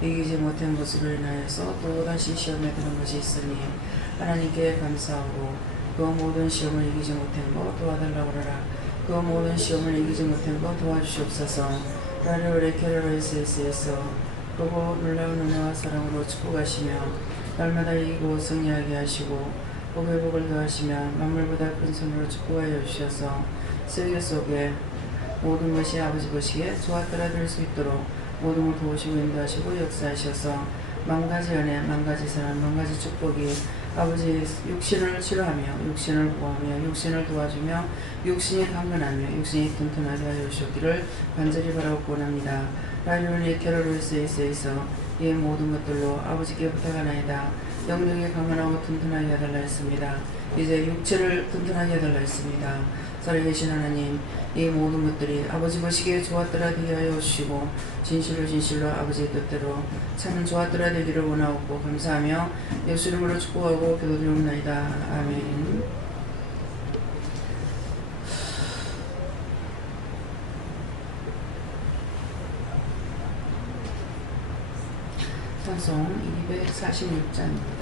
이기지 못한 것으로 인하여서 또다시 시험에 드는 것이 있으니 하나님께 감사하고 그 모든 시험을 이기지 못한 것 도와달라고 하라. 그 모든 시험을 이기지 못한 것 도와주시옵소서. 나를 케르로에스에서 보고 놀라운 은혜와 사랑으로 축복하시며 날마다 이기고 승리하게 하시고 복의 복을 더하시며 만물보다 큰 손으로 축복하여 주셔서 세계 속에 모든 것이 아버지 보시기에 좋았더라 될 수 있도록 모든 걸 도우시고 인도하시고 역사하셔서 만가지 은혜, 만가지 사랑, 만가지 축복이 아버지 육신을 치료하며 육신을 보호하며 육신을 도와주며 육신이 강건하며 육신이 튼튼하게 하여 주시기를 간절히 바라고 원합니다. 라디오니 캐롤로스에서 이 모든 것들로 아버지께 부탁하나이다. 영역이 강건하고 튼튼하게 해달라 했습니다. 이제 육체를 튼튼하게 해달라 했습니다. 살아계신 하나님, 이 모든 것들이 아버지 보시기에 좋았더라 되게 하여 주시고 진실로 아버지의 뜻대로 참 좋았더라 되기를 원하옵고 감사하며 예수 이름으로 축복하고 기도드리옵나이다. 아멘. 찬송 246장입니다.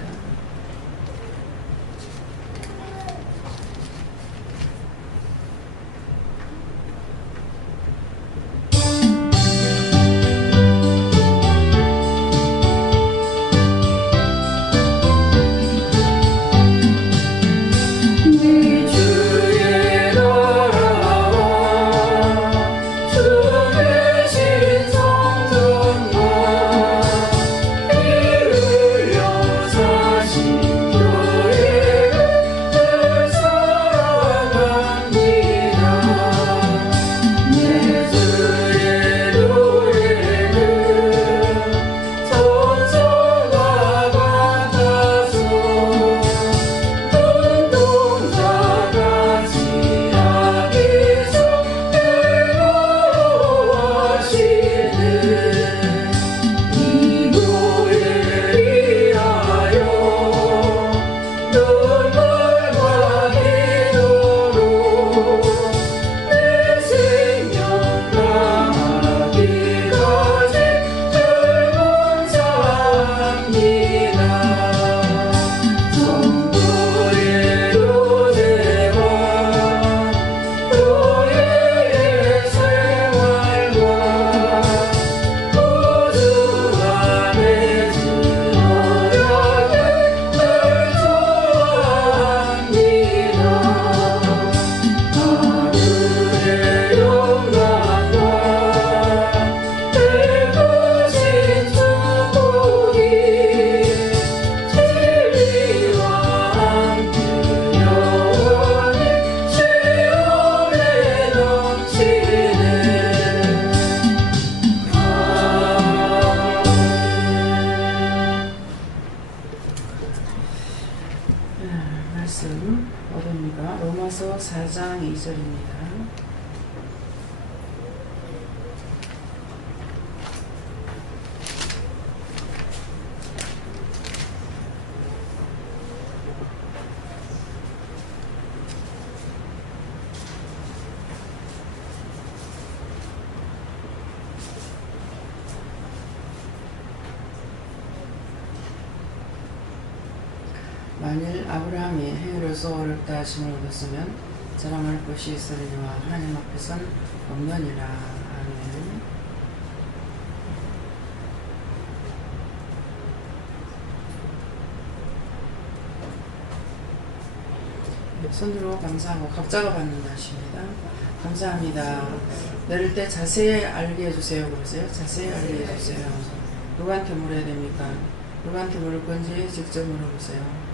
말씀 어딥니까? 로마서 4장 2절입니다. 만일 아브라함이 행위로서 어렵다 하심을 얻었으면 자랑할 것이 있으리니와 하나님 앞에선 없느니라. 아멘. 손으로 감사하고 각자가 받는 것입니다. 감사합니다. 내릴 때 자세히 알게 해주세요. 그러세요. 자세히 알게 해주세요. 누구한테 물어야 됩니까? 누구한테 물을 건지 직접 물어보세요.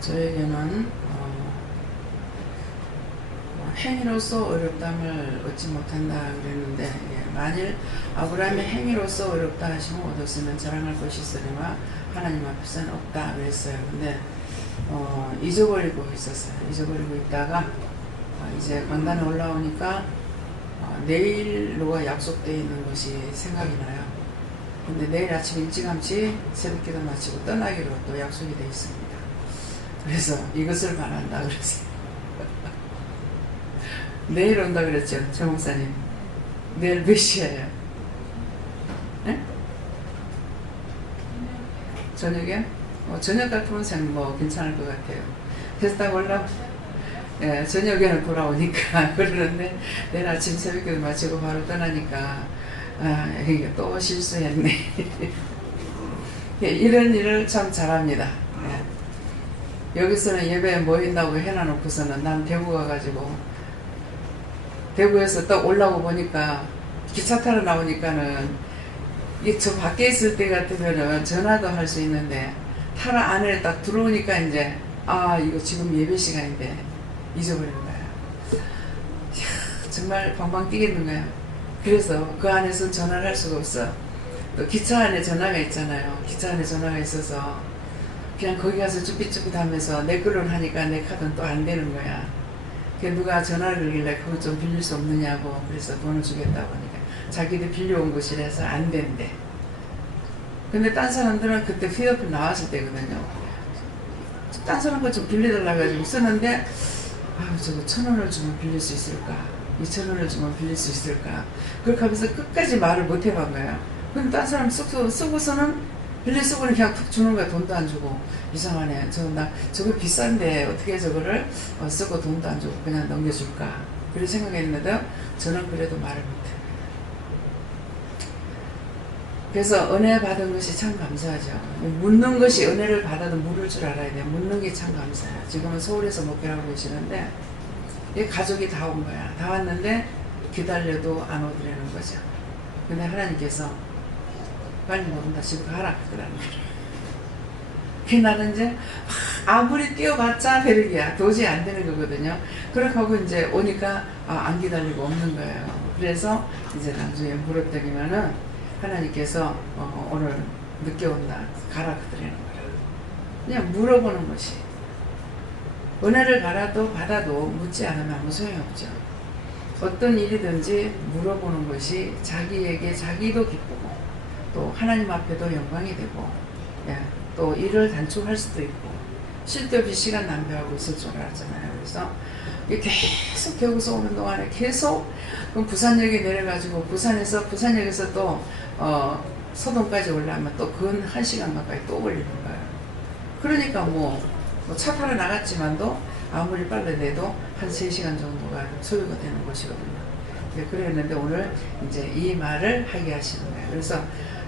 저에게는 행위로서 어렵담을 얻지 못한다 그랬는데, 예, 만일 아브라함의 행위로서 어렵다 하시면 얻었으면 자랑할 것이 있으리마 하나님 앞에서는 없다 그랬어요. 근데 잊어버리고 있었어요. 잊어버리고 있다가 이제 강단에 올라오니까 내일로가 약속되어 있는 것이 생각이 나요. 근데 내일 아침 일찌감치 새벽기도 마치고 떠나기로 또 약속이 되어 있습니다. 그래서 이것을 바란다 그랬어요. 내일 온다 그랬죠, 최 목사님. 내일 몇 시에요? 네? 저녁에? 저녁 같으면 뭐 괜찮을 것 같아요. 그래서 딱 예, 저녁에는 돌아오니까 그러는데 내일 아침 새벽기도 마치고 바로 떠나니까 이게 또 실수했네. 예, 이런 일을 참 잘합니다. 예. 여기서는 예배에 모인다고 해놔놓고서는 난 대구 가가지고 대구에서 딱 올라오고 보니까 기차 타러 나오니까는 이게 저 밖에 있을 때 같으면은 전화도 할 수 있는데 타러 안에 딱 들어오니까 이제 이거 지금 예배 시간인데 잊어버린 거야. 정말 방방 뛰겠는 거야. 그래서 그 안에서 전화를 할 수가 없어. 또 기차 안에 전화가 있잖아요. 기차 안에 전화가 있어서 그냥 거기 가서 쭈삣쭈삣 하면서 내 걸로 하니까 내 카드는 또 안 되는 거야. 누가 전화를 걸길래 그거 좀 빌릴 수 없느냐고. 그래서 돈을 주겠다고 하니까 자기들 빌려온 것이라서 안 된대. 근데 딴 사람들은 그때 휴대폰 나왔을 때거든요. 딴 사람 거 좀 빌려달라고 해가지고 쓰는데 저거 1,000원을 주면 빌릴 수 있을까? 2,000원을 주면 빌릴 수 있을까? 그렇게 하면서 끝까지 말을 못 해본 거예요. 그럼 딴 사람 쓰고서는 빌릴 쓰고는 그냥 툭 주는 거야. 돈도 안 주고. 이상하네. 저거 비싼데 어떻게 저거를 쓰고 돈도 안 주고 그냥 넘겨줄까? 그런 생각했는데 저는 그래도 말을 못해. 그래서 은혜 받은 것이 참 감사하죠. 묻는 것이 은혜를 받아도 물을 줄 알아야 돼요. 묻는 게 참 감사해요. 지금은 서울에서 목회를 하고 계시는데 가족이 다 온 거야. 다 왔는데 기다려도 안 오더라는 거죠. 근데 하나님께서 빨리 모른다 집에 가라 그러는 거예요. 그게 나는 이제 아무리 뛰어봤자 배르기야. 도저히 안 되는 거거든요. 그렇게 하고 이제 오니까 안 기다리고 없는 거예요. 그래서 이제 나중에 물었더니만은 하나님께서 오늘 늦게 온다. 가라 그러는 거예요. 그냥 물어보는 것이. 은혜를 받아도 묻지 않으면 아무 소용이 없죠. 어떤 일이든지 물어보는 것이 자기에게 자기도 기쁘고 또 하나님 앞에도 영광이 되고 또 일을 단축할 수도 있고 쓸데없이 시간 낭비하고 있을 줄 알았잖아요. 그래서 계속 대구서 오는 동안에 계속 부산역에 내려가지고 부산역에서 또 서동까지 올라가면 또 근 1시간 가까이 또 걸리는 거예요. 그러니까 차 타러 나갔지만도 아무리 빨리 내도 한 3시간 정도가 소요가 되는 것이거든요. 그랬는데 오늘 이제 이 말을 하게 하시는 거예요. 그래서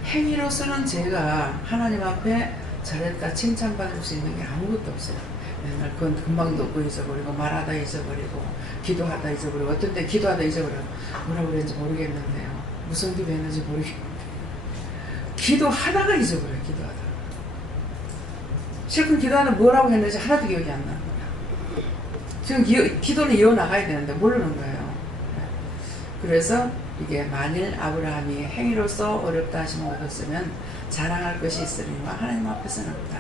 행위로서는 제가 하나님 앞에 잘했다 칭찬받을 수 있는 게 아무것도 없어요. 맨날 그건 금방도 없고 잊어버리고 말하다 잊어버리고 기도하다 잊어버리고 어떤 때 기도하다 잊어버리고 뭐라고 그랬는지 모르겠는데요. 무슨 기도했는지 모르겠는데 기도하다가 잊어버려요. 기도하다. 실컷 기도하다 뭐라고 했는지 하나도 기억이 안 나는 거야. 지금 기도는 이어나가야 되는데 모르는 거예요. 그래서 이게 만일 아브라함이 행위로서 어렵다 하시면 얻었으면 자랑할 것이 있으리니 하나님 앞에서는 없다.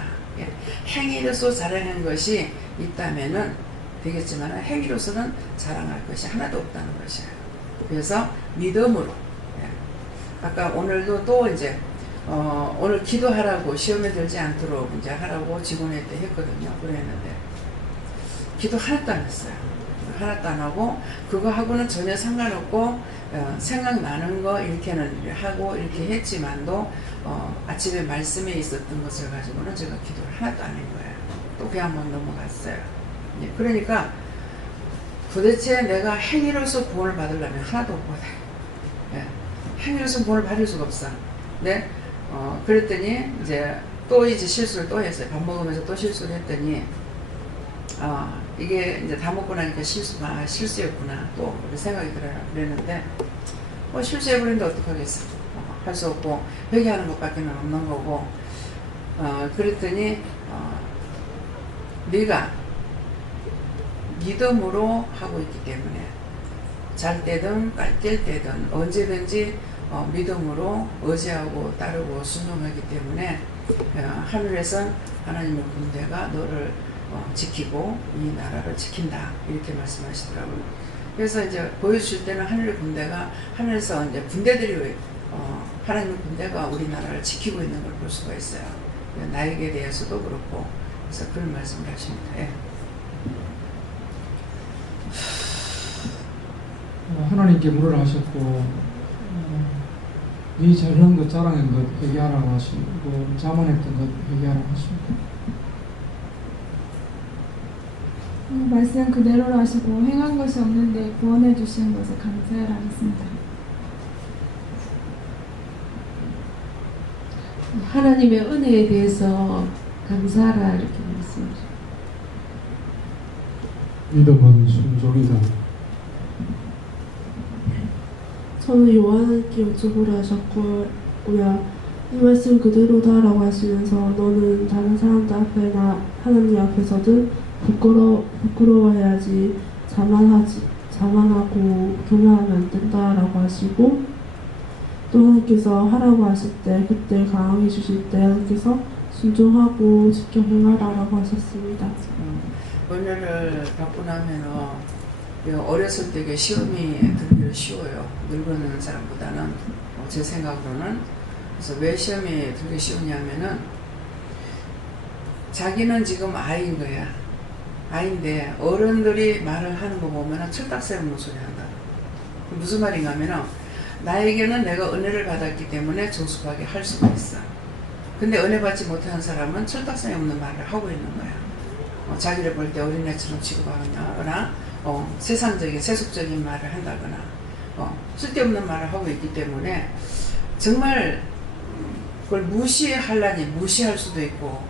행위로서 자랑한 것이 있다면은 되겠지만 행위로서는 자랑할 것이 하나도 없다는 것이에요. 그래서 믿음으로 아까 오늘도 또 이제 오늘 기도하라고 시험에 들지 않도록 이제 하라고 직원회 때 했거든요. 그랬는데 기도 하나도 안 했어요. 하나도 안 하고 그거 하고는 전혀 상관없고 생각나는 거 이렇게는 하고 이렇게 했지만도 아침에 말씀에 있었던 것을 가지고는 제가 기도를 하나도 안 한 거예요. 또 그냥 막 넘어갔어요. 그러니까 도대체 내가 행위로서 구원을 받으려면 하나도 못 받아요. 행위로서 구원을 받을 수가 없어. 네? 그랬더니 이제 실수를 또 했어요. 밥 먹으면서 또 실수를 했더니 이게 이제 다 먹고 나니까 실수였구나 또 생각이 들어요. 그랬는데 실수해버리는데 어떡하겠어. 할 수 없고 회개하는 것밖에 없는 거고 믿음으로 하고 있기 때문에 잘 때든 깰 때든 언제든지 믿음으로 의지하고 따르고 순종하기 때문에 하늘에선 하나님의 군대가 너를 지키고 이 나라를 지킨다 이렇게 말씀하시더라고요. 그래서 이제 보여주실 때는 하늘의 군대가 하늘에서 이제 군대들이 하나님의 군대가 우리나라를 지키고 있는 걸 볼 수가 있어요. 나에게 대해서도 그렇고 그래서 그런 말씀을 하십니다. 예. 하나님께 물으라 하셨고 네 잘한 것 자랑한 것 회개하라고 하시고 자만했던 것 회개하라고 하십니다. 말씀 그대로 하시고 행한 것이 없는데 구원해 주신 것에 감사해라 하겠습니다. 하나님의 은혜에 대해서 감사하라 이렇게 말씀하십니다. 믿음은 순종이다. 저는 요한께 여쭤보라 하셨고요. 이 말씀 그대로다라고 하시면서 너는 다른 사람들 앞에나 하나님 앞에서든 부끄러워해야지 자만하고 교만하면 안 된다라고 하시고 또 하나님께서 하라고 하실 때 그때 강하게 주실 때 하나님께서 순종하고 지켜 행하라라고 하셨습니다. 은혜를 받고 나면은 어렸을 때 시험이 들기를 쉬워요. 늙은 사람보다는 제 생각으로는. 그래서 왜 시험이 들기 쉬우냐면은 자기는 지금 아이인 거야. 아이인데 어른들이 말을 하는 거 보면은 철딱새 없는 소리 한다. 무슨 말인가 하면은 나에게는 내가 은혜를 받았기 때문에 조숙하게 할 수가 있어. 근데 은혜 받지 못한 사람은 철딱새 없는 말을 하고 있는 거야. 자기를 볼 때 어린애처럼 취급하거나 세상적인 세속적인 말을 한다거나 쓸데없는 말을 하고 있기 때문에 정말 그걸 무시하려니 무시할 수도 있고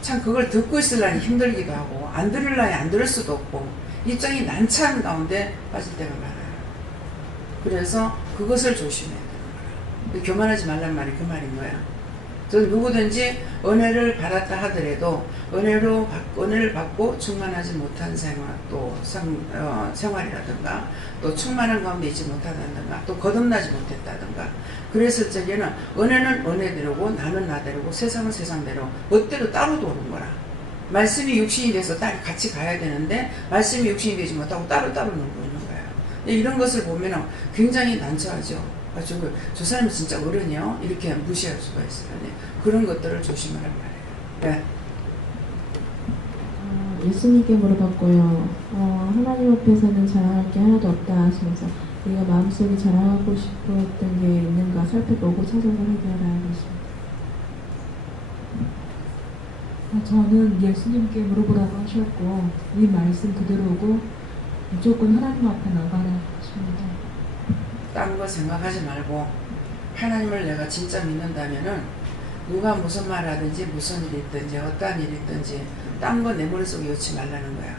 참 그걸 듣고 있으려니 힘들기도 하고 안 들으려니 안 들을 수도 없고 입장이 난처한 가운데 빠질 때가 많아요. 그래서 그것을 조심해야 되는 거야. 교만하지 말란 말이 그 말인 거야. 저는 누구든지 은혜를 받았다 하더라도 은혜를 받고 충만하지 못한 생활, 또 생활이라든가 또 충만한 가운데 있지 못하다든가 또 거듭나지 못했다든가 그랬을 적에는 은혜는 은혜대로고 나는 나대로고 세상은 세상대로 멋대로 따로 도는 거라. 말씀이 육신이 돼서 같이 가야 되는데 말씀이 육신이 되지 못하고 따로따로 놀고 있는 거예요. 이런 것을 보면 굉장히 난처하죠. 저 사람이 진짜 어른이요? 이렇게 무시할 수가 있어요. 네. 그런 것들을 조심하란 말이에요. 네. 예수님께 물어봤고요. 하나님 앞에서는 자랑할 게 하나도 없다 하시면서 우리가 마음속에 자랑하고 싶었던 게 있는가 살펴보고 찾아서 해결하라 하십니다. 저는 예수님께 물어보라고 하셨고 이 말씀 그대로고 무조건 하나님 앞에 나가라 하십니다. 딴 거 생각하지 말고 하나님을 내가 진짜 믿는다면은 누가 무슨 말 하든지 무슨 일이 있든지 어떠한 일이 있든지 딴 거 내 머릿속에 넣지 말라는 거야.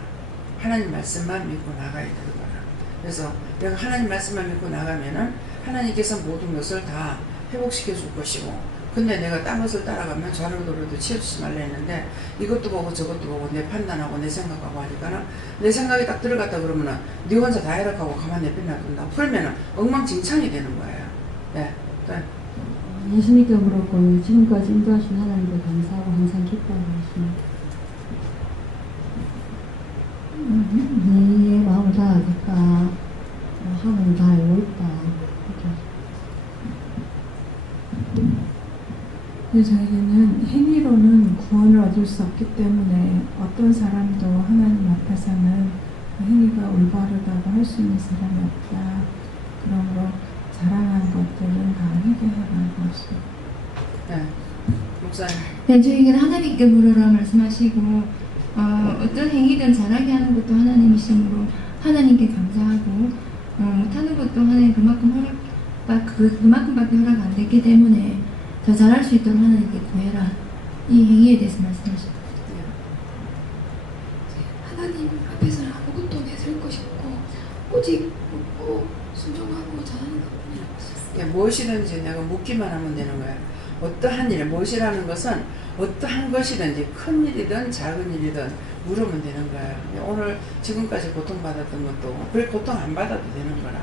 하나님 말씀만 믿고 나가야 되는 거야. 그래서 내가 하나님 말씀만 믿고 나가면은 하나님께서 모든 것을 다 회복시켜 줄 것이고 근데 내가 딴 것을 따라가면 좌로우로도 치우치지 말라 했는데 이것도 보고 저것도 보고 내 판단하고 내 생각하고 하니까는 내 생각이 딱 들어갔다 그러면은 네 혼자 다 해석하고 가만히 내버려둔다. 그러면은 엉망진창이 되는 거예요. 네. 예수님께 물었고 지금까지 인도하신 하나님께 감사하고 항상 기뻐하고 있습니다. 네 마음을 다하니까 하나님 다 알고 있다. 저에게는 행위로는 구원을 얻을 수 없기 때문에 어떤 사람도 하나님 앞에서는 그 행위가 올바르다고 할 수 있는 사람이 없다. 그러므로 자랑한 것들은 다 회개하라는 것입니다. 네. 목사님. 네, 저에게는 하나님께 물으라 말씀하시고 어떤 행위든 잘하게 하는 것도 하나님이시므로 하나님께 감사하고 못하는 것도 하나님 그만큼밖에 허락 안 됐기 때문에 더 잘할 수 있도록 하나님께 구해라. 이 행위에 대해서 말씀하십니다. 하나님 앞에서는 아무것도 내세울 것이 없고 오직 묻고 순종하고 잘하는 것뿐이라고 하셨어요. 무엇이든지 내가 묻기만 하면 되는 거야. 어떠한 일, 무엇이라는 것은 어떠한 것이든지 큰 일이든 작은 일이든 물으면 되는 거예요. 오늘 지금까지 고통받았던 것도 그래 고통 안 받아도 되는 거라.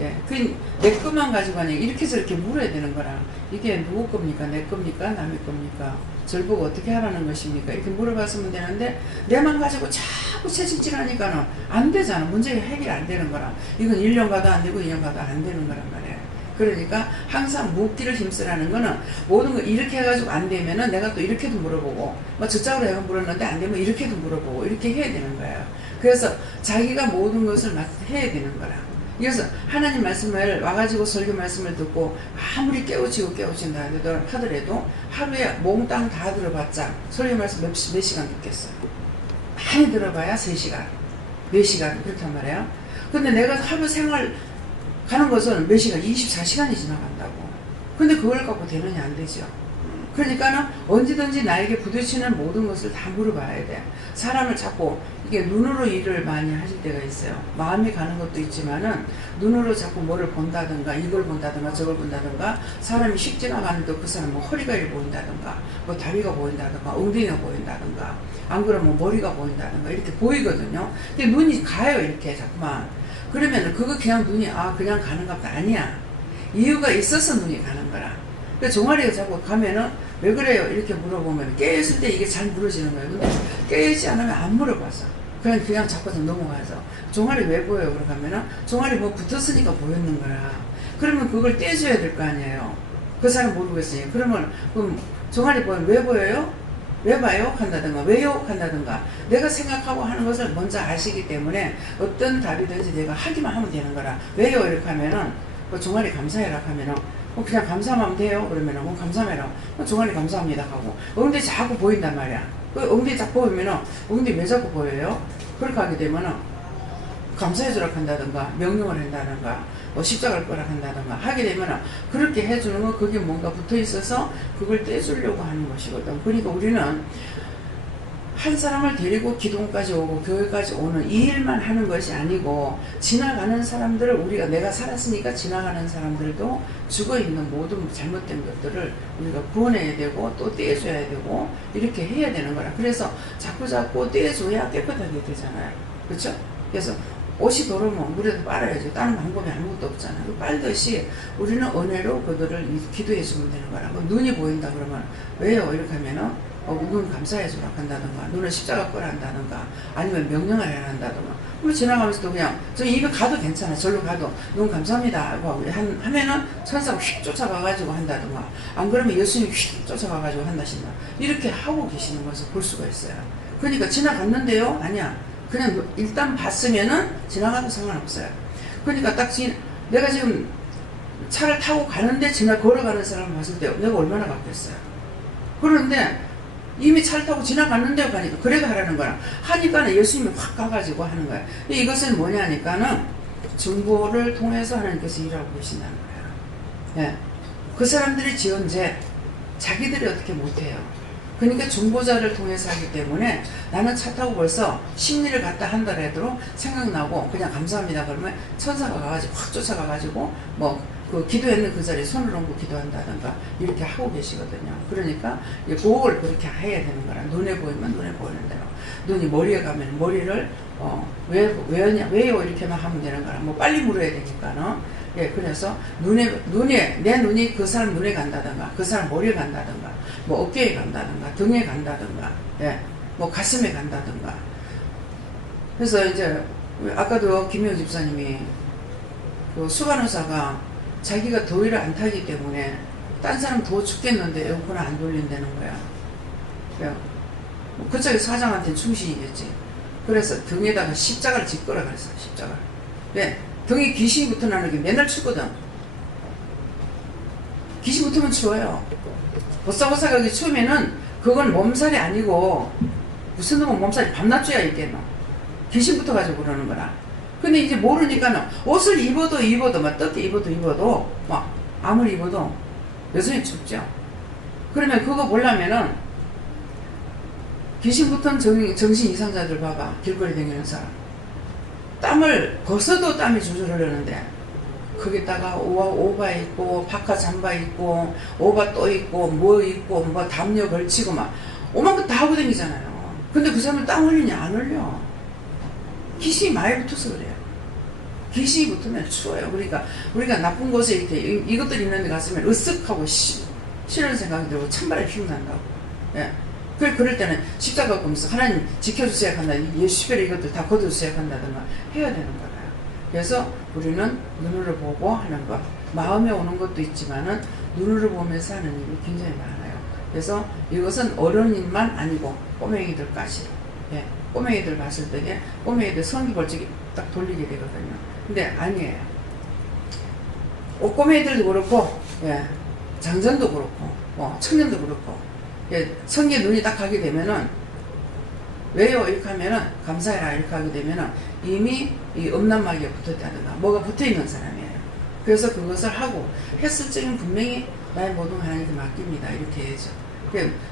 예, 그 내 것만 가지고 아니 이렇게 저렇게 물어야 되는 거라. 이게 누구 겁니까? 내 겁니까? 남의 겁니까? 절 보고 어떻게 하라는 것입니까? 이렇게 물어봤으면 되는데 내만 가지고 자꾸 채찍질하니까는 안 되잖아. 문제가 해결이 안 되는 거라. 이건 1년 가도 안 되고 2년 가도 안 되는 거란 말이에요. 그러니까 항상 묵기를 힘쓰라는 거는 모든 거 이렇게 해가지고 안 되면은 내가 또 이렇게도 물어보고 뭐 저쪽으로 내가 물었는데 안 되면 이렇게도 물어보고 이렇게 해야 되는 거예요. 그래서 자기가 모든 것을 해야 되는 거라. 그래서 하나님 말씀을 와가지고 설교 말씀을 듣고 아무리 깨우친다 하더라도 하루에 몽땅 다 들어봤자 설교 말씀 몇 시간 듣겠어요. 많이 들어봐야 3시간 4시간 그렇단 말이에요. 근데 내가 하루 생활 가는 것은 몇 시간 24시간이 지나간다고. 근데 그걸 갖고 되느냐 안 되죠. 그러니까는 언제든지 나에게 부딪히는 모든 것을 다 물어봐야 돼. 사람을 자꾸 이게 눈으로 일을 많이 하실 때가 있어요. 마음이 가는 것도 있지만은 눈으로 자꾸 뭐를 본다든가 이걸 본다든가 저걸 본다든가 사람이 휙 지나가는데 그 사람 뭐 허리가 보인다든가 뭐 다리가 보인다든가 엉덩이가 보인다든가 안 그러면 머리가 보인다든가 이렇게 보이거든요. 근데 눈이 가요 이렇게 자꾸만. 그러면 그거 그냥 눈이 그냥 가는 것도 아니야. 이유가 있어서 눈이 가는 거라. 그러니까 종아리가 자꾸 가면은 왜 그래요? 이렇게 물어보면 깨있을 때 이게 잘 물어지는 거예요. 근데 깨있지 않으면 안 물어봐서 그냥 자꾸 넘어가서 종아리 왜 보여요? 그러고 하면은 종아리 뭐 붙었으니까 보였는 거라. 그러면 그걸 떼줘야 될 거 아니에요. 그 사람 모르겠어요. 그러면 그럼 종아리 보면 왜 보여요? 왜 봐요? 한다든가 왜요? 한다든가 내가 생각하고 하는 것을 먼저 아시기 때문에 어떤 답이든지 내가 하기만 하면 되는 거라. 왜요? 이렇게 하면은 종아리 감사해라 하면은 그냥 감사하면 돼요? 그러면은 감사해라. 종아리 감사합니다 하고 엉덩이 자꾸 보인단 말이야. 그 엉덩이 자꾸 보이면은 엉덩이 왜 자꾸 보여요? 그렇게 하게 되면은 감사해주라 한다든가 명령을 한다든가 뭐 십자가를 꺼라 한다든가 하게 되면은 그렇게 해주는 거 그게 뭔가 붙어 있어서 그걸 떼주려고 하는 것이거든. 그러니까 우리는 한 사람을 데리고 기도원까지 오고 교회까지 오는 이 일만 하는 것이 아니고 지나가는 사람들을 우리가 내가 살았으니까 지나가는 사람들도 죽어있는 모든 잘못된 것들을 우리가 구원해야 되고 또 떼줘야 되고 이렇게 해야 되는 거라. 그래서 자꾸 떼줘야 깨끗하게 되잖아요. 그렇죠? 그래서 옷이 더러우면 물에도 빨아야죠. 다른 방법이 아무것도 없잖아요. 빨듯이 우리는 은혜로 그들을 기도해 주면 되는 거라. 눈이 보인다 그러면 왜요? 이렇게 하면은 눈 감사해 주라 한다든가 눈을 십자가 꺼라 한다든가 아니면 명령을 해야 한다든가 그럼 지나가면서도 그냥 저 입에 가도 괜찮아. 절로 가도 눈 감사합니다 하고 하면은 천사가 휙 쫓아가가지고 한다든가 안 그러면 예수님이 휙 쫓아가가지고 한다신다. 이렇게 하고 계시는 것을 볼 수가 있어요. 그러니까 지나갔는데요? 아니야. 그냥 일단 봤으면은 지나가도 상관없어요. 그러니까 딱 내가 지금 차를 타고 가는데 걸어가는 사람을 봤을 때 내가 얼마나 바뀌었어요. 그런데 이미 차를 타고 지나갔는데 가니까 그래도 하라는 거야. 하니까는 예수님이 확 가가지고 하는 거야. 이것은 뭐냐 하니까는 중보를 통해서 하나님께서 일하고 계신다는 거야. 예. 그 사람들이 지은 죄 자기들이 어떻게 못해요. 그러니까 중보자를 통해서 하기 때문에 나는 차 타고 벌써 심리를 갖다 한다라도 생각나고 그냥 감사합니다 그러면 천사가 가가지고 확 쫓아가가지고 그 기도했는 그 자리에 손을 얹고 기도한다든가 이렇게 하고 계시거든요. 그러니까 그걸 그렇게 해야 되는 거라. 눈에 보이면 눈에 보이는 대로. 눈이 머리에 가면 머리를 왜요? 이렇게만 하면 되는 거라. 빨리 물어야 되니까는. 예, 그래서 내 눈이 그 사람 눈에 간다든가, 그 사람 머리에 간다든가, 어깨에 간다든가, 등에 간다든가, 예, 가슴에 간다든가. 그래서 이제, 아까도 김효 집사님이, 수간호사가 자기가 더위를 안 타기 때문에, 딴 사람 더워 죽겠는데 에어컨을 안 돌린다는 거야. 그쪽에 사장한테는 충신이겠지. 그래서 등에다가 십자가를 짓거라 그랬어, 십자가. 왜? 등에 귀신이 붙어나는 게 맨날 춥거든. 귀신 붙으면 추워요. 보싸보싸하게 추우면은 그건 몸살이 아니고 무슨 놈은 몸살이 밤낮 쬐야 있겠노. 귀신 붙어가지고 그러는 거라. 근데 이제 모르니까는 옷을 입어도 떡게 입어도 아무리 입어도 여전히 춥죠. 그러면 그거 보려면은 귀신 붙은 정신 이상자들 봐봐. 길거리 다니는 사람. 땀을 벗어도 땀이 줄줄 흐르는데 거기다가 오바 있고 파카 잠바 있고 오바 또 있고 뭐 있고 뭐 담요 걸치고 막 오만 거 다 하고 다니잖아요. 근데 그 사람은 땀 흘리냐? 안 흘려. 귀신이 많이 붙어서 그래요. 귀신이 붙으면 추워요. 그러니까 우리가 나쁜 곳에 이렇게 이것들이 있는 데 갔으면 으쓱하고 싫은 생각이 들고 찬바람이 피고 난다고. 예. 그럴 때는 십자가 보면서 하나님 지켜주셔야 한다. 예수별 이것들 다 거두셔야 한다든가 해야 되는 거예요. 그래서 우리는 눈으로 보고 하는 것, 마음에 오는 것도 있지만은 눈으로 보면서 하는 일이 굉장히 많아요. 그래서 이것은 어른인만 아니고 꼬맹이들까지. 예. 꼬맹이들 봤을 때에 꼬맹이들 성기 벌칙이 딱 돌리게 되거든요. 근데 아니에요. 꼬맹이들도 그렇고, 예. 장전도 그렇고, 청년도 그렇고, 예. 성기에 눈이 딱 가게 되면은 왜요? 이렇게 하면은 감사해라 이렇게 하게 되면은 이미 이 음란마귀가 붙었다든가 뭐가 붙어있는 사람이에요. 그래서 그것을 하고 했을 적엔 분명히 나의 모든 하나님께 맡깁니다 이렇게 해야죠.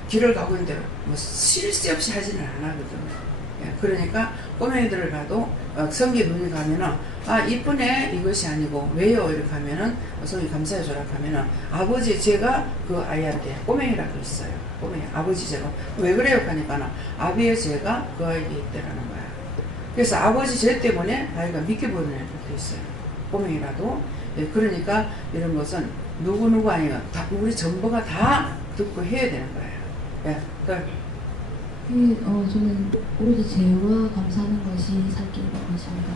길을 가고 있는데 뭐 실수 없이 하지는 않거든요. 예, 그러니까 꼬맹이들을 봐도 성기에 눈이 가면은 아 이쁘네 이것이 아니고 왜요 이렇게 하면은 성이 감사해줘라 하면은 아버지 제가 그 아이한테 꼬맹이라고 했어요. 꼬맹이 아버지 제가 왜 그래요 하니까 아비의 죄가 그 아이에게 있다라는 거야. 그래서 아버지 죄 때문에 아이가 믿게 보는 애들도 있어요. 꼬맹이라도. 예, 그러니까 이런 것은 누구누구 아니에요. 다 우리 전부가 다 듣고 해야 되는 거예요. 예, 저는 오로지 죄와 감사하는 것이 살 길인 것입니다.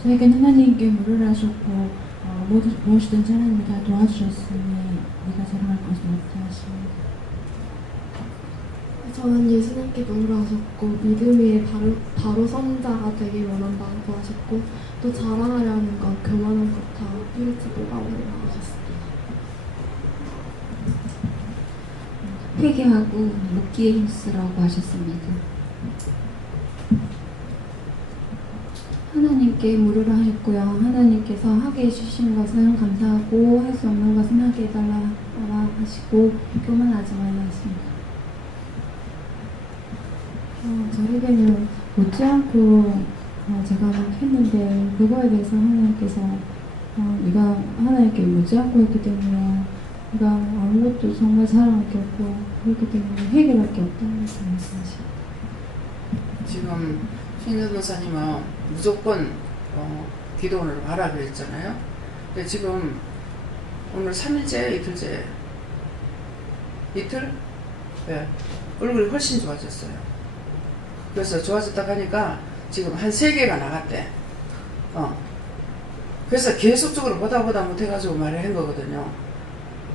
저에겐 하나님께 물을 하셨고 무엇이든지 하나님이 다 도와주셨으니 네가 자랑할 것이 없다 하십니다. 저는 예수님께 눈을 하셨고 믿음 위에 바로 선 자가 되길 원한다고 하셨고 또 자랑하려는 것, 교만한 것 다 일찍 뽑아버리라고 하셨습니다. 회개하고 묻기에 힘쓰라고 하셨습니다. 하나님께 물으라 했고요. 하나님께서 하게 해주신 것은 감사하고 할 수 없는 것은 하게 해달라 하시고 교만하지 말라 하십니다. 저에게는 못지않고 제가 막 했는데 그거에 대해서 하나님께서 네가 하나님께 못지않고 했기 때문에 네가 아무것도 정말 자랑할 게 없고 그렇기 때문에 회개밖에 없다는 말씀하십니다. 지금 신전도사님은 무조건 기도원으로 가라 그랬잖아요. 근데 지금 오늘 3일째 이틀째 이틀? 네. 얼굴이 훨씬 좋아졌어요. 그래서 좋아졌다 하니까 지금 한 3개가 나갔대. 그래서 계속적으로 보다 못해가지고 말을 한 거거든요.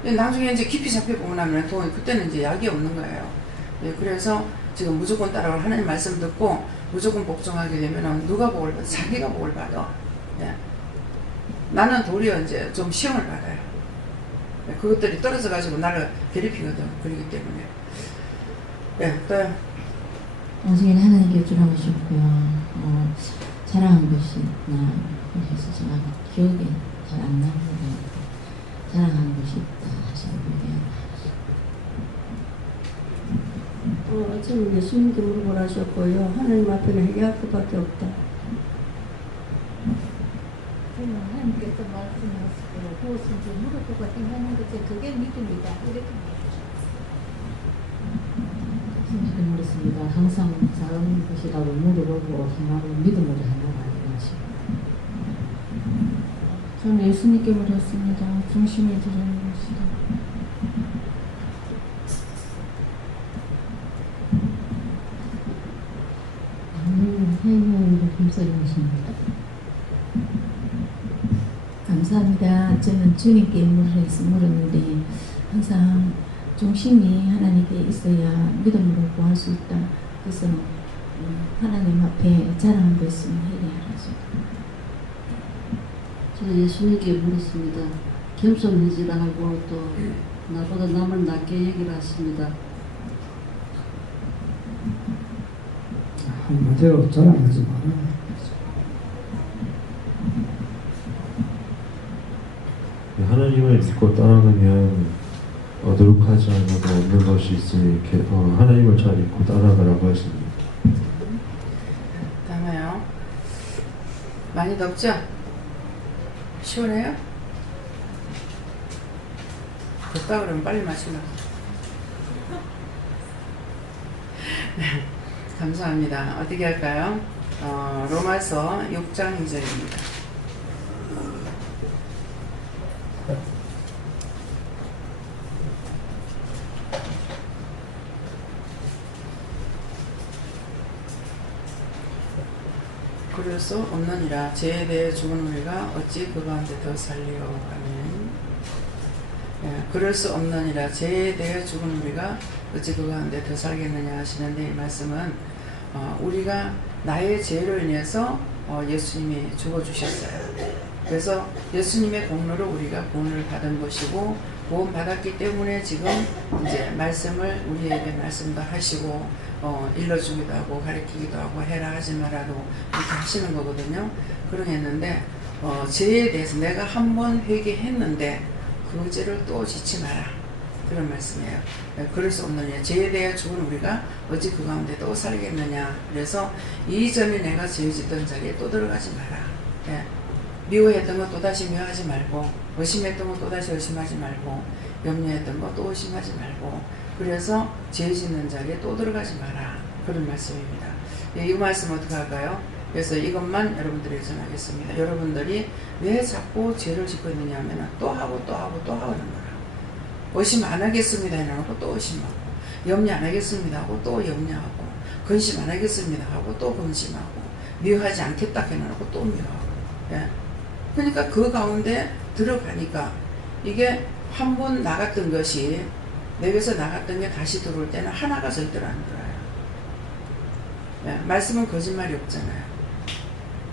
나중에 이제 깊이 잡혀보고 나면 그때는 이제 약이 없는 거예요. 예, 그래서 지금 무조건 따라올 하나님 말씀 듣고 무조건 복종하게 되면 누가 복을 받아? 자기가 복을 받아. 예. 나는 도리어 이제 좀 시험을 받아요. 예, 그것들이 떨어져가지고 나를 괴롭히거든. 그렇기 때문에. 예, 또 나중에는 하나님께 주라하셨고요. 자랑한 것이 그래서 제가 기억에 잘 안 나는데 자랑한 것이 있다 하시는데 아침에 예수님께 물어보라 하셨고요. 하나님 앞에는 회개할 것밖에 없다. 저는 하나님께서 말씀하시고 무엇인지 물어보고 행하는 것이 그게 믿음이다 이렇게 말씀하시고 그렇습니다. 항상 작은 것이라도 물어보고 행하고 믿음으로 행하라 하십니다. 저는 예수님께 물었습니다. 중심을 드리는 것이다. 하나님을 힘쓰십니다. 감사합니다. 저는 주님께 물었는데 항상 중심이 하나님께 있어야 믿음으로 구할 수 있다. 그래서 하나님 앞에 자랑한 것은 회개하라. 저는 예수님께 물었습니다. 겸손해지라 하고 또 나보다 남을 낮게 얘기를 하십니다. 한마디로 자랑하지 마라. 하나님을 믿고 따라가면 노력하지 않아도 없는 것이 있으니 하나님을 잘 믿고 따라가라고 했습니다. 다음에요. 많이 덥죠? 시원해요? 덥다 그러면 빨리 마시려고. 네, 감사합니다. 어떻게 할까요? 로마서 6장 2절입니다. 그럴 수 없느니라. 죄에 대해 죽은 우리가 어찌 그 가운데 더 살리요. 아멘. 예, 그럴 수 없느니라. 죄에 대해 죽은 우리가 어찌 그 가운데 더 살겠느냐 하시는데, 이 말씀은 우리가 나의 죄로 인해서 예수님이 죽어주셨어요. 그래서 예수님의 공로로 우리가 구원을 받은 것이고, 구원 받았기 때문에 지금 이제 말씀을 우리에게 말씀도 하시고 일러주기도 하고 가르치기도 하고 해라 하지 마라도 이렇게 하시는 거거든요. 그러겠는데 죄에 대해서 내가 한번 회개했는데 그 죄를 또 짓지 마라, 그런 말씀이에요. 그럴 수 없느냐. 죄에 대해 죽은 우리가 어찌 그 가운데 또 살겠느냐. 그래서 이전에 내가 죄 짓던 자리에 또 들어가지 마라. 예. 미워했던 거 또다시 미워하지 말고, 의심했던 거 또다시 의심하지 말고, 염려했던 거 또 의심하지 말고, 그래서 죄 짓는 자리에 또 들어가지 마라, 그런 말씀입니다. 이 말씀 어떻게 할까요? 그래서 이것만 여러분들에게 전하겠습니다. 여러분들이 왜 자꾸 죄를 짓고 있느냐 하면 또 하고 또 하고 또 하는 거라. 의심 안 하겠습니다 해놓고 또 의심하고, 염려 안 하겠습니다 하고 또 염려하고, 근심 안 하겠습니다 하고 또 근심하고, 미워하지 않겠다 해놓고 또 미워하고. 예. 그러니까 그 가운데 들어가니까 이게 한 번 나갔던 것이, 내게서 나갔던 게 다시 들어올 때는 하나가 절대로 안 들어요. 예. 말씀은 거짓말이 없잖아요.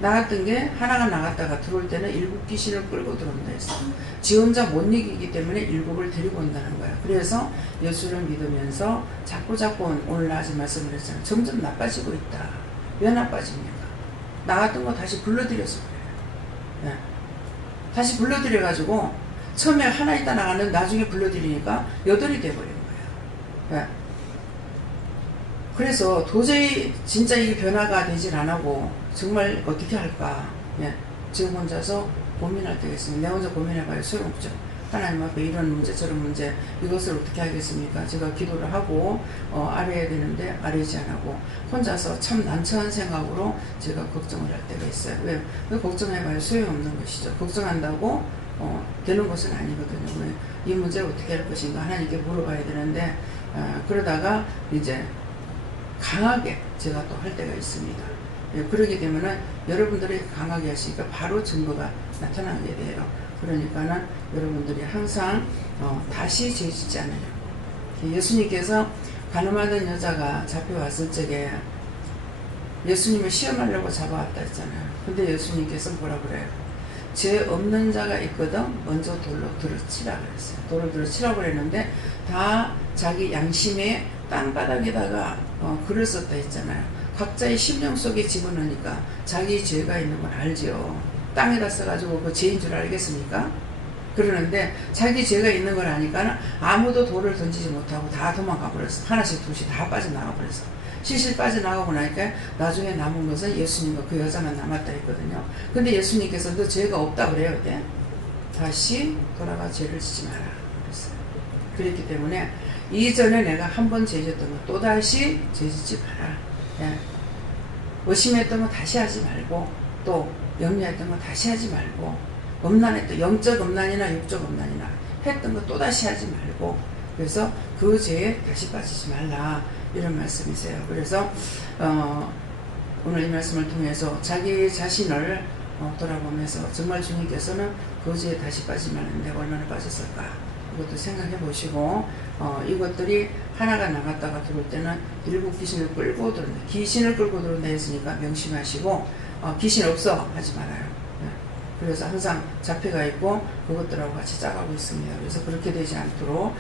나갔던 게 하나가 나갔다가 들어올 때는 일곱 귀신을 끌고 들어온다 했어. 지 혼자 못 이기기 때문에 일곱을 데리고 온다는 거야. 그래서 예수를 믿으면서 자꾸 오늘 낮에 말씀을 했잖아요. 점점 나빠지고 있다. 왜 나빠집니까? 나갔던 거 다시 불러들여서 그래요. 예. 다시 불러들여가지고 처음에 하나 있다 나가는 나중에 불러들이니까 8이 돼버린 거예요. 예. 그래서 도저히 진짜 이게 변화가 되질 않고 정말 어떻게 할까. 예. 지금 혼자서 고민할 때가 있습니다. 내 혼자 고민해봐야 소용없죠. 하나님 앞에 이런 문제 저런 문제 이것을 어떻게 하겠습니까? 제가 기도를 하고 알아야 되는데 알지 안 하고 혼자서 참 난처한 생각으로 제가 걱정을 할 때가 있어요. 왜 걱정해봐야 소용없는 것이죠. 걱정한다고 되는 것은 아니거든요. 왜 이 문제를 어떻게 할 것인가 하나님께 물어봐야 되는데 그러다가 이제 강하게 제가 또 할 때가 있습니다. 예, 그러게 되면은 여러분들이 강하게 하시니까 바로 증거가 나타나게 돼요. 그러니까는 여러분들이 항상 다시 죄 짓지 않으려고. 예수님께서 가늠하던 여자가 잡혀왔을 적에 예수님을 시험하려고 잡아왔다 했잖아요. 근데 예수님께서 뭐라 그래요? 죄 없는 자가 있거든 먼저 돌로 들어치라 그랬어요. 돌로 들어치라고 그랬는데 다 자기 양심의 땅바닥에다가 글을 썼다 했잖아요. 각자의 심령 속에 집어넣으니까 자기 죄가 있는 건 알죠. 땅에다 써가지고 그 죄인 줄 알겠습니까? 그러는데 자기 죄가 있는 걸 아니까 아무도 돌을 던지지 못하고 다 도망가 버렸어. 하나씩 둘씩 다 빠져나가 버렸어. 실실 빠져나가고 나니까 나중에 남은 것은 예수님과 그 여자만 남았다 했거든요. 근데 예수님께서 너 죄가 없다 그래요. 그때 다시 돌아가 죄를 짓지 마라 그랬어요. 그랬기 때문에 이전에 내가 한 번 죄 짓던 거 또다시 죄 짓지 마라. 예. 의심했던 거 다시 하지 말고, 또 염려했던 거 다시 하지 말고, 음란했던 영적 음란이나 육적 음란이나 했던 거 또다시 하지 말고, 그래서 그 죄에 다시 빠지지 말라, 이런 말씀이세요. 그래서 오늘 이 말씀을 통해서 자기 자신을 돌아보면서 정말 주님께서는 그 죄에 다시 빠지지 말는 내가 얼마나 빠졌을까, 이것도 생각해 보시고, 이것들이 하나가 나갔다가 들어올 때는 일곱 귀신을 끌고 들어온다. 귀신을 끌고 들어온다 했으니까 명심하시고, 귀신 없어 하지 말아요. 그래서 항상 잡혀가 있고 그것들하고 같이 짜가고 있습니다. 그래서 그렇게 되지 않도록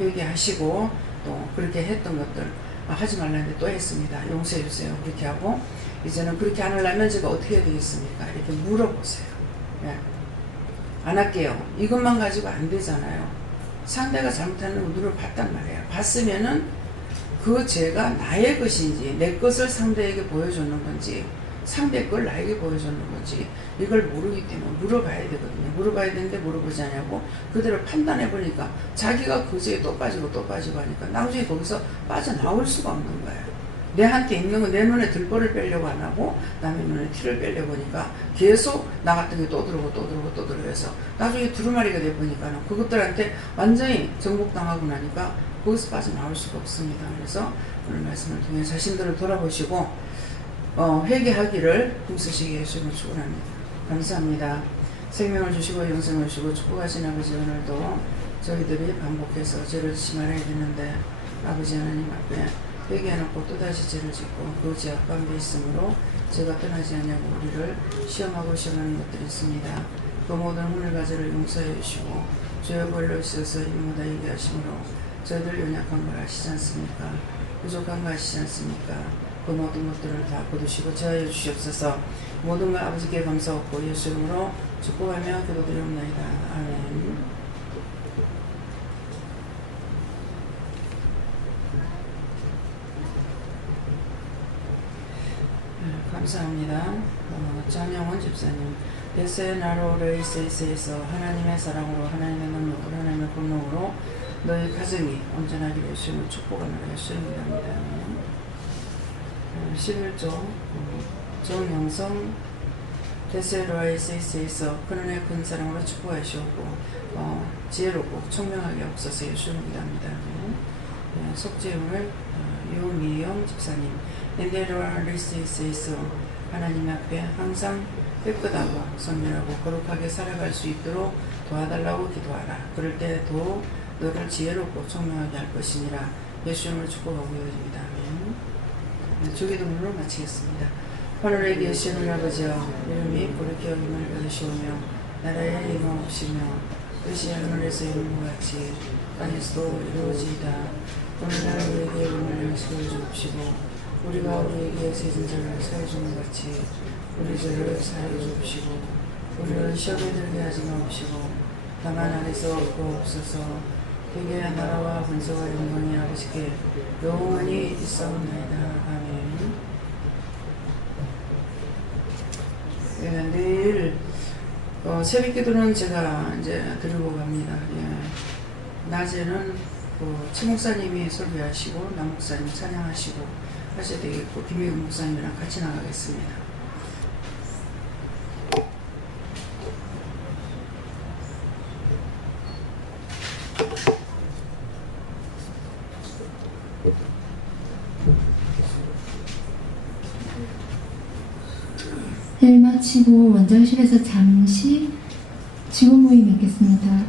회개하시고, 또 그렇게 했던 것들 하지 말라는데 또 했습니다. 용서해 주세요. 그렇게 하고 이제는 그렇게 안 하려면 제가 어떻게 해야 되겠습니까? 이렇게 물어보세요. 예. 안 할게요. 이것만 가지고 안 되잖아요. 상대가 잘못하는 눈을 봤단 말이에요. 봤으면은 그 죄가 나의 것인지 내 것을 상대에게 보여주는 건지 상대 걸 나에게 보여주는 거지. 이걸 모르기 때문에 물어봐야 되거든요. 물어봐야 되는데 물어보지 않냐고 그대로 판단해 보니까 자기가 그제에 또 빠지고 또 빠지고 하니까 나중에 거기서 빠져나올 수가 없는 거예요. 내한테 있는 거 내 눈에 들보를 빼려고 안 하고 남의 눈에 티를 빼려고 하니까 계속 나 같은 게 또 들어오고 또 들어오고 또 들어오고 해서 나중에 두루마리가 돼보니까 그것들한테 완전히 정복당하고 나니까 거기서 빠져나올 수가 없습니다. 그래서 오늘 말씀을 통해 자신들을 돌아보시고 회개하기를 힘쓰시게 해주시면 축원합니다. 감사합니다. 생명을 주시고 영생을 주시고 축복하신 아버지, 오늘도 저희들이 반복해서 죄를 짓지 말아야 되는데 아버지 하나님 앞에 회개해놓고 또다시 죄를 짓고 그 죄 앞가운데 있으므로 죄가 떠나지 않냐고 우리를 시험하고 시험하는 것들이 있습니다. 그 모든 오늘까지를 용서해 주시고 죄의 벌로 있어서 이모다 얘기하시므로 저희들 연약한 걸 아시지 않습니까? 부족한 거 아시지 않습니까? 그 모든 것들을 다 거두시고 제하여 주시옵소서. 모든 걸 아버지께 감사하고 예수 이름으로 축복하며 기도드리옵나이다. 아멘. 감사합니다. 장영원 집사님, 데세나로 레이세이스에서 하나님의 사랑으로, 하나님의 능력으로, 하나님의 권능으로 너희 가정이 온전하기를 주님을 축복하노라. 예수님입니다. 11조 정영성 데세로이세이스에서 그는의 큰 사랑으로 축복하시옵고 지혜롭고 총명하게 없어서 예수님입니다. 속죄음을 유미영 집사님, 엔데로리스에서 하나님 앞에 항상 깨끗하고 선명하고 거룩하게 살아갈 수 있도록 도와달라고 기도하라. 그럴 때도 너를 지혜롭고 총명하게 할 것이니라. 예수님을 축복하고 이어집니다. 아멘. 주기도문으로 마치겠습니다. 하늘에 계시는 아버지여, 이름이 거룩히 여김을 받으시오며 나라의 임하옵시며 뜻이 하늘에서 이룬 것 같이 땅에서도 이루어지이다. 오늘날 우리에게 오늘 양식을 주옵시고 우리가 우리에게 세진 자를 사해 주는 같이 우리 죄를 사해 주옵시고 우리를 시험에 들게 하지 마옵시고 다만 안에서 구하옵소서. 그게 나라와 권세와 영광이 아버지께 영원히 있사옵나이다. 아멘. 내일 새벽기도는 제가 이제 드리고 갑니다. 낮에는 최 목사님이 설교하시고 남 목사님 찬양하시고 하셔야 되겠고 김혜경 목사님이랑 같이 나가겠습니다. 일 마치고 원장실에서 잠시 직원 모임 있겠습니다.